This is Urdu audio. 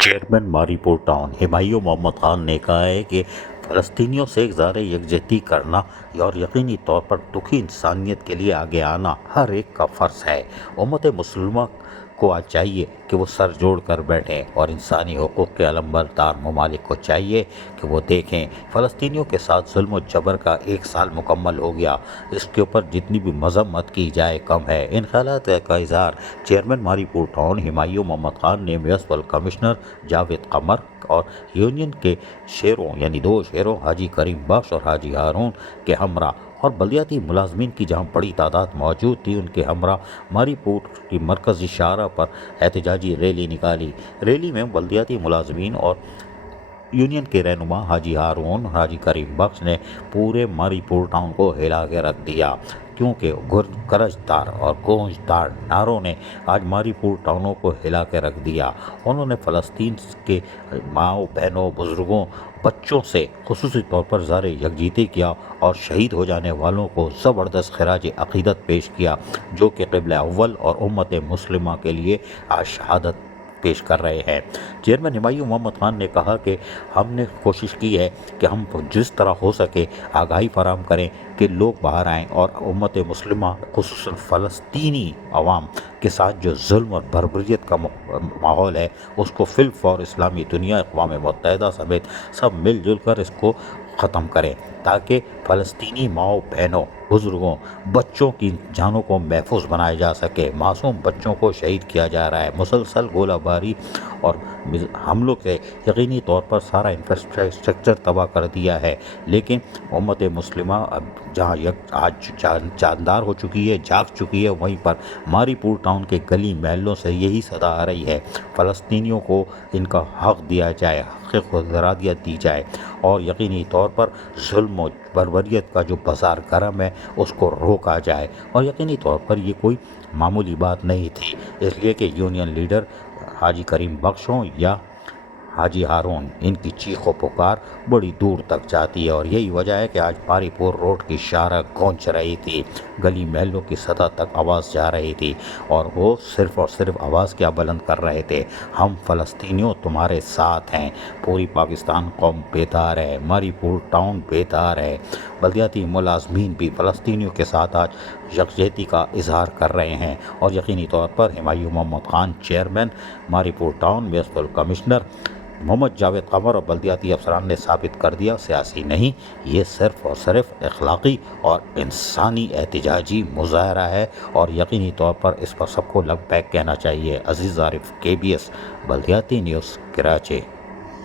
چیئرمین ماری پور ٹاؤن ہمایوں محمد خان نے کہا ہے کہ فلسطینیوں سے اظہار یکجہتی کرنا اور یقینی طور پر دکھی انسانیت کے لیے آگے آنا ہر ایک کا فرض ہے۔ امت مسلمہ کو آج چاہیے کہ وہ سر جوڑ کر بیٹھیں اور انسانی حقوق کے علمبردار ممالک کو چاہیے کہ وہ دیکھیں فلسطینیوں کے ساتھ ظلم و جبر کا 1 سال مکمل ہو گیا، اس کے اوپر جتنی بھی مذمت کی جائے کم ہے۔ ان خیالات کا اظہار چیئرمین ماری پور ٹاؤن ہمایوں محمد خان نے میونسپل کمشنر جاوید قمر اور یونین کے شیروں یعنی 2 شیروں حاجی کریم بخش اور حاجی ہارون کے ہمراہ اور بلدیاتی ملازمین کی جہاں بڑی تعداد موجود تھی ان کے ہمراہ ماری پور کی مرکزی شاہراہ پر احتجاجی ریلی نکالی۔ ریلی میں بلدیاتی ملازمین اور یونین کے رہنما حاجی ہارون اور حاجی کریم بخش نے پورے ماری پور ٹاؤن کو ہلا کے رکھ دیا، کیونکہ گرجدار اور گونجدار نعروں نے آج ماری پور ٹاؤنوں کو ہلا کے رکھ دیا۔ انہوں نے فلسطین کے ماؤں بہنوں بزرگوں بچوں سے خصوصی طور پر اظہار یکجہتی کیا اور شہید ہو جانے والوں کو زبردست خراج عقیدت پیش کیا، جو کہ قبلہ اول اور امت مسلمہ کے لیے آج شہادت پیش کر رہے ہیں۔ چیئرمین ہمایوں محمد خان نے کہا کہ ہم نے کوشش کی ہے کہ ہم جس طرح ہو سکے آگاہی فراہم کریں کہ لوگ باہر آئیں اور امت مسلمہ خصوصاً فلسطینی عوام کے ساتھ جو ظلم اور بربریت کا ماحول ہے اس کو فی الفور اسلامی دنیا اقوام متحدہ سمیت سب مل جل کر اس کو ختم کریں، تاکہ فلسطینی ماؤں بہنوں بزرگوں بچوں کی جانوں کو محفوظ بنایا جا سکے۔ معصوم بچوں کو شہید کیا جا رہا ہے، مسلسل گولہ باری اور حملوں کے یقینی طور پر سارا انفراسٹرکچر تباہ کر دیا ہے، لیکن امت مسلمہ اب جہاں آج جاندار ہو چکی ہے، جاگ چکی ہے، وہیں پر ماری پور ٹاؤن کے گلی محلوں سے یہی صدا آ رہی ہے فلسطینیوں کو ان کا حق دیا جائے، حق خود ارادیت دی جائے اور یقینی طور پر ظلم و بربریت کا جو بازار گرم ہے اس کو روکا جائے۔ اور یقینی طور پر یہ کوئی معمولی بات نہیں تھی، اس لیے کہ یونین لیڈر حاجی کریم بخش ہوں یا حاجی ہارون، ان کی چیخ و پکار بڑی دور تک جاتی ہے اور یہی وجہ ہے کہ آج ماری پور روڈ کی شاہراہ گونج رہی تھی، گلی محلوں کی سطح تک آواز جا رہی تھی اور وہ صرف اور صرف آواز کیا بلند کر رہے تھے، ہم فلسطینیوں تمہارے ساتھ ہیں، پوری پاکستان قوم بیدار ہے، ماری پور ٹاؤن بیدار ہے۔ بلدیاتی ملازمین بھی فلسطینیوں کے ساتھ آج یکجہتی کا اظہار کر رہے ہیں اور یقینی طور پر ہمایوں محمد خان چیئرمین ماری پور ٹاؤن میونسپل کمشنر محمد جاوید قمر اور بلدیاتی افسران نے ثابت کر دیا سیاسی نہیں، یہ صرف اور صرف اخلاقی اور انسانی احتجاجی مظاہرہ ہے اور یقینی طور پر اس پر سب کو لبیک کہنا چاہیے۔ عزیز عارف، KBS بلدیاتی نیوز، کراچی۔